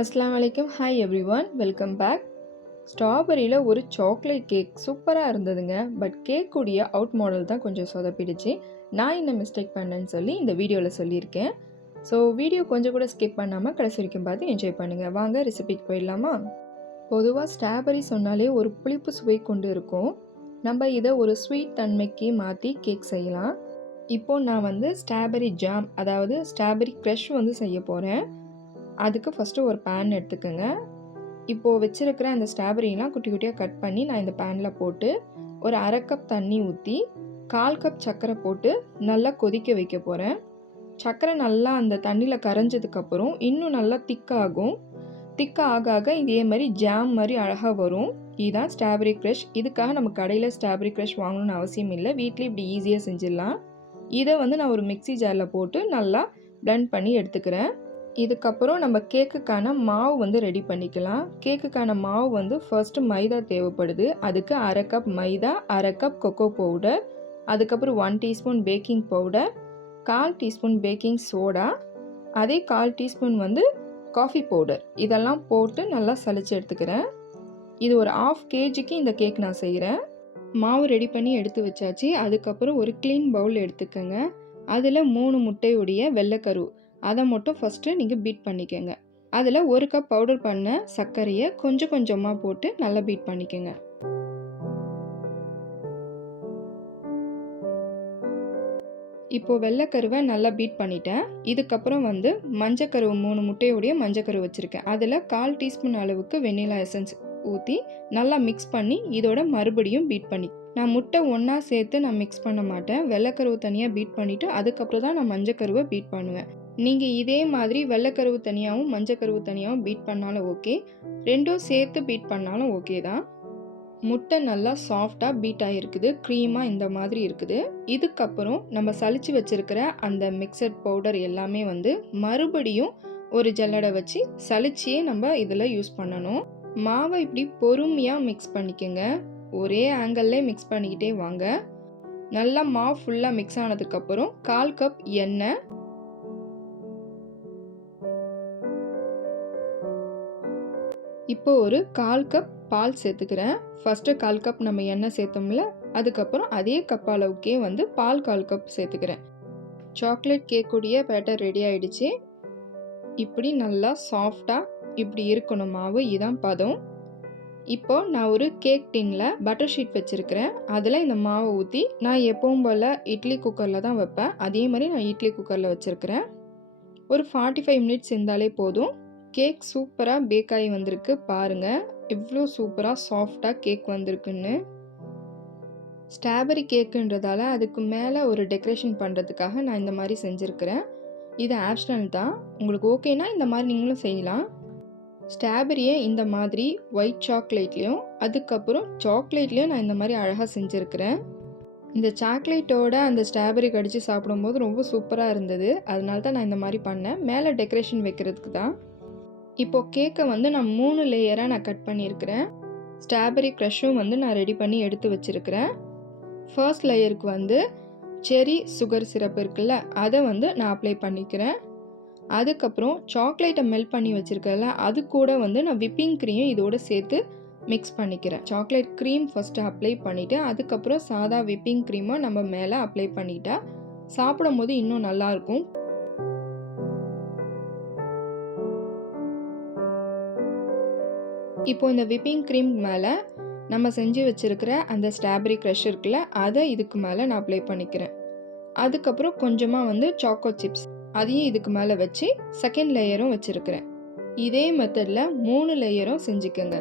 அஸ்ஸலாமு அலைக்கும். Hi everyone, welcome back. ஸ்ட்ராபெரியில் ஒரு சாக்லேட் கேக் சூப்பராக இருந்ததுங்க. பட் கேக் உடைய அவுட் மாடல் தான் கொஞ்சம் சொதப்பிடுச்சு. நான் என்ன மிஸ்டேக் பண்ணேன்னு சொல்லி இந்த வீடியோவில் சொல்லியிருக்கேன். ஸோ வீடியோ கொஞ்சம் கூட ஸ்கிப் பண்ணாமல் கடைசி வரைக்கும் பார்த்து என்ஜாய் பண்ணுங்கள். வாங்க ரெசிபிக்கு போயிடலாமா? பொதுவாக ஸ்ட்ராபெரி சொன்னாலே ஒரு புளிப்பு சுவை கொண்டு இருக்கும். நம்ம இதை ஒரு ஸ்வீட் தன்மைக்கு மாற்றி கேக் செய்யலாம். இப்போது நான் ஸ்ட்ராபெரி ஜாம், அதாவது ஸ்ட்ராபெரி க்ரஷ் செய்ய போகிறேன். அதுக்கு ஃபஸ்ட்டு ஒரு பேன் எடுத்துக்கோங்க. இப்போது வச்சுருக்கிற அந்த ஸ்ட்ராபெரிலாம் குட்டி குட்டியாக கட் பண்ணி நான் இந்த பேனில் போட்டு ஒரு 1/2 கப் தண்ணி ஊற்றி 1/4 கப் சர்க்கரை போட்டு நல்லா கொதிக்க வைக்க போகிறேன். சர்க்கரை நல்லா அந்த தண்ணியில் கரைஞ்சதுக்கப்புறம் இன்னும் நல்லா திக்காகும். திக்காக ஆக இதே மாதிரி ஜாம் மாதிரி அழகாக வரும். இதுதான் ஸ்ட்ராபெரி க்ரஷ். இதுக்காக நம்ம கடையில் ஸ்ட்ராபெரி க்ரஷ் வாங்கணும்னு அவசியம் இல்லை. வீட்டிலே இப்படி ஈஸியாக செஞ்சிடலாம். இதை நான் ஒரு மிக்ஸி ஜாரில் போட்டு நல்லா பிளெண்ட் பண்ணி எடுத்துக்கிறேன். இதுக்கப்புறம் நம்ம கேக்குக்கான மாவு ரெடி பண்ணிக்கலாம். கேக்குக்கான மாவு ஃபர்ஸ்ட்டு மைதா தேவைப்படுது. அதுக்கு 1/2 கப் மைதா, 1/2 கப் கொக்கோ பவுடர், அதுக்கப்புறம் 1 teaspoon baking powder, 1/4 teaspoon baking soda, அதே 1/4 டீஸ்பூன் காஃபி பவுடர், இதெல்லாம் போட்டு நல்லா சலிச்சு எடுத்துக்கிறேன். இது ஒரு 1/2 kgக்கு இந்த கேக் நான் செய்கிறேன். மாவு ரெடி பண்ணி எடுத்து வச்சாச்சு. அதுக்கப்புறம் ஒரு க்ளீன் பவுல் எடுத்துக்கோங்க. அதில் 3 முட்டையுடைய வெள்ளைக்கரு அதை மட்டும் ஃபஸ்ட்டு நீங்கள் பீட் பண்ணிக்கோங்க. அதில் 1 கப் பவுடர் பண்ண சர்க்கரையை கொஞ்சம் கொஞ்சமாக போட்டு நல்லா பீட் பண்ணிக்கோங்க. இப்போது வெள்ளைக்கருவை நல்லா பீட் பண்ணிட்டேன். இதுக்கப்புறம் மஞ்சக்கருவு 3 முட்டையுடைய மஞ்சக்கரு வச்சுருக்கேன். அதில் 1/4 டீஸ்பூன் அளவுக்கு வெண்ணிலா எசன்ஸ் ஊற்றி நல்லா மிக்ஸ் பண்ணி இதோட மறுபடியும் பீட் பண்ணி, நான் முட்டை ஒன்றா சேர்த்து நான் மிக்ஸ் பண்ண மாட்டேன். வெள்ளைக்கருவு தனியாக பீட் பண்ணிவிட்டு அதுக்கப்புறம் தான் நான் மஞ்சக்கருவை பீட் பண்ணுவேன். நீங்கள் இதே மாதிரி வெள்ளைக்கருவு தனியாகவும் மஞ்சக்கருவு தனியாகவும் பீட் பண்ணாலும் ஓகே, ரெண்டும் சேர்த்து பீட் பண்ணாலும் ஓகே தான். முட்டை நல்லா சாஃப்டாக பீட் ஆகிருக்குது, க்ரீமாக இந்த மாதிரி இருக்குது. இதுக்கப்புறம் நம்ம சலிச்சு வச்சுருக்கிற அந்த மிக்சட் பவுடர் எல்லாமே மறுபடியும் ஒரு ஜல்லடை வச்சு சலிச்சியே நம்ம இதில் யூஸ் பண்ணணும். மாவை இப்படி பொறுமையாக மிக்ஸ் பண்ணிக்கோங்க. ஒரே ஆங்கிள்லேயே மிக்ஸ் பண்ணிக்கிட்டே வாங்க. நல்லா மாவு ஃபுல்லாக மிக்ஸ் ஆனதுக்கப்புறம் 1/4 கப் எண்ணெய், இப்போ ஒரு 1/4 கப் பால் சேர்த்துக்கிறேன். ஃபஸ்ட்டு 1/4 கப் நம்ம எண்ணெய் சேர்த்தோம்ல, அதுக்கப்புறம் அதே கப் அளவுக்கே பால் 1/4 கப் சேர்த்துக்கிறேன். சாக்லேட் கேக்குடைய பேட்டர் ரெடி ஆகிடுச்சு. இப்படி நல்லா சாஃப்டாக இப்படி இருக்கணும் மாவு, இதான் பதம். இப்போ நான் ஒரு கேக் டின்னில் பட்டர் ஷீட் வச்சுருக்கிறேன். அதில் இந்த மாவை ஊற்றி, நான் எப்பவும் போல் இட்லி குக்கரில் தான் வைப்பேன். அதே மாதிரி நான் இட்லி குக்கரில் வச்சுருக்கிறேன். ஒரு 45 மினிட்ஸ் இருந்தாலே போதும். கேக் சூப்பராக பேக் ஆகி வந்திருக்கு. பாருங்கள் எவ்வளோ சூப்பராக சாஃப்டாக கேக் வந்திருக்குன்னு. ஸ்ட்ராபெரி கேக்குன்றதால அதுக்கு மேலே ஒரு டெக்கரேஷன் பண்ணுறதுக்காக நான் இந்த மாதிரி செஞ்சுருக்கிறேன். இது ஆப்ஷனல் தான், உங்களுக்கு ஓகேனா இந்த மாதிரி நீங்களும் செய்யலாம். ஸ்ட்ராபெரியை இந்த மாதிரி ஒயிட் சாக்லேட்லேயும் அதுக்கப்புறம் சாக்லேட்லேயும் நான் இந்த மாதிரி அழகாக செஞ்சுருக்கிறேன். இந்த சாக்லேட்டோட அந்த ஸ்ட்ராபெரி கடிச்சு சாப்பிடும்போது ரொம்ப சூப்பராக இருந்தது. அதனால தான் நான் இந்த மாதிரி பண்ணேன், மேலே டெக்கரேஷன் வைக்கிறதுக்கு தான். இப்போது கேக்கை நான் 3 லேயராக நான் கட் பண்ணியிருக்கிறேன். ஸ்ட்ராபெரி க்ரஷும் நான் ரெடி பண்ணி எடுத்து வச்சுருக்கிறேன். ஃபர்ஸ்ட் லேயருக்கு செரி சுகர் சிரப் இருக்குல்ல, அதை நான் அப்ளை பண்ணிக்கிறேன். அதுக்கப்புறம் சாக்லேட்டை மெல்ட் பண்ணி வச்சுருக்கல, அது கூட நான் விப்பிங் க்ரீம் இதோடு சேர்த்து மிக்ஸ் பண்ணிக்கிறேன். சாக்லேட் க்ரீம் ஃபஸ்ட்டு அப்ளை பண்ணிவிட்டு அதுக்கப்புறம் சாதா விப்பிங் க்ரீமை நம்ம மேலே அப்ளை பண்ணிட்டா சாப்பிடும் போது இன்னும் நல்லாயிருக்கும். இப்போ இந்த விப்பிங் க்ரீம் மேலே நம்ம செஞ்சு வச்சுருக்கிற அந்த ஸ்ட்ராபெரி க்ரஷ் இருக்குல்ல, அதை இதுக்கு மேலே நான் அப்ளை பண்ணிக்கிறேன். அதுக்கப்புறம் கொஞ்சமாக சாக்கோ சிப்ஸ் அதையும் இதுக்கு மேலே வச்சு செகண்ட் லேயரும் வச்சுருக்கிறேன். இதே மெத்தடில் 3 லேயரும் செஞ்சுக்கோங்க.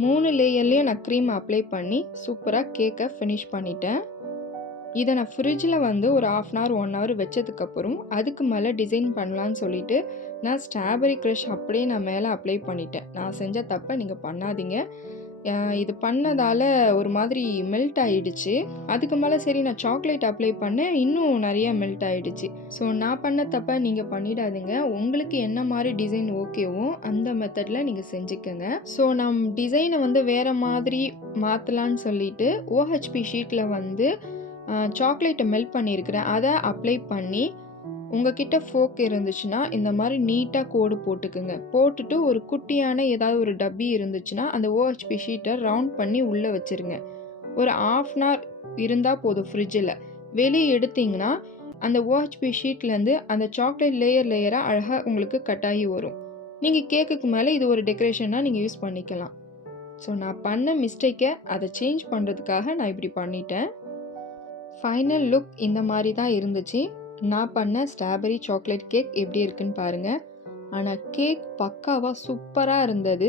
மூணு லேயர்லேயும் நான் க்ரீம் அப்ளை பண்ணி சூப்பராக கேக்கை ஃபினிஷ் பண்ணிட்டேன். இதை நான் ஃப்ரிட்ஜில் ஒரு 1/2 hour 1 hour வச்சதுக்கப்புறம் அதுக்கு மேலே டிசைன் பண்ணலான்னு சொல்லிட்டு நான் ஸ்ட்ராபெரி க்ரஷ் அப்படியே நான் மேலே அப்ளை பண்ணிட்டேன். நான் செஞ்ச தப்பை நீங்கள் பண்ணாதீங்க. இது பண்ணதால ஒரு மாதிரி மெல்ட் ஆயிடுச்சு. அதுக்கு மேல சரி நான் சாக்லேட் அப்ளை பண்ணேன். இன்னும் நெறைய மெல்ட் ஆயிடுச்சு. ஸோ நான் பண்ண தப்ப நீங்க பண்ணிடாதீங்க. உங்களுக்கு என்ன மாரி டிசைன் ஓகேவோ அந்த மெத்தட்ல நீங்க செஞ்சுக்கங்க. ஸோ நான் டிசைன வந்து வேற மாதிரி மாத்தலான்னு சொல்லிட்டு OHP ஷீட்ல வந்து சாக்லேட்ட மெல்ட் பண்ணியிருக்கிறேன். அத அப்ளை பண்ணி உங்ககிட்ட ஃபோர்க் இருந்துச்சுன்னா, இந்த மாரி நீட்டா கோடு போட்டுக்குங்க. போட்டுட்டு ஒரு குட்டியான ஏதாவது ஒரு டப்பி இருந்துச்சுன்னா, அந்த OHP ஷீட்ட ரவுண்ட் பண்ணி உள்ள வச்சுருங்க. ஒரு 1/2 அன் ஹவர் இருந்தா போதும் ஃப்ரிட்ஜில. வெளிய எடுத்தீங்கன்னா, அந்த OHP ஷீட்லேருந்து அந்த சாக்லேட் லேயர் லேயரா அழகா உங்களுக்கு கட் ஆகி வரும். நீங்க கேக்குக்கு மேல இது ஒரு டெக்கரேஷனா நீங்க யூஸ் பண்ணிக்கலாம். ஸோ நான் பண்ண மிஸ்டேக்க அத சேஞ்ச் பண்றதுக்காக நான் இப்படி பண்ணிட்டேன். ஃபைனல் லுக் இந்த மாரி தான் இருந்துச்சு. நான் பண்ண ஸ்ட்ராபெர்ரி சாக்லேட் கேக் எப்படி இருக்குன்னு பாருங்க. ஆனா கேக் பக்காவா சூப்பரா இருந்தது.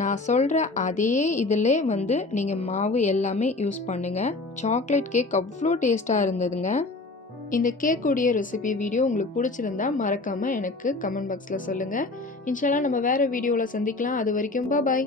நான் சொல்ற அதே இதிலே வந்து நீங்க மாவு எல்லாமே யூஸ் பண்ணுங்க. சாக்லேட் கேக் அவ்ளோ டேஸ்ட்டா இருந்ததுங்க. இந்த கேக்குடைய ரெசிபி வீடியோ உங்களுக்கு பிடிச்சிருந்தா மறக்காம எனக்கு கமெண்ட் பாக்ஸ்ல சொல்லுங்க. இன்ஷா அல்லாஹ் நம்ம வேற வீடியோல சந்திக்கலாம். அது வரைக்கும் பாய்.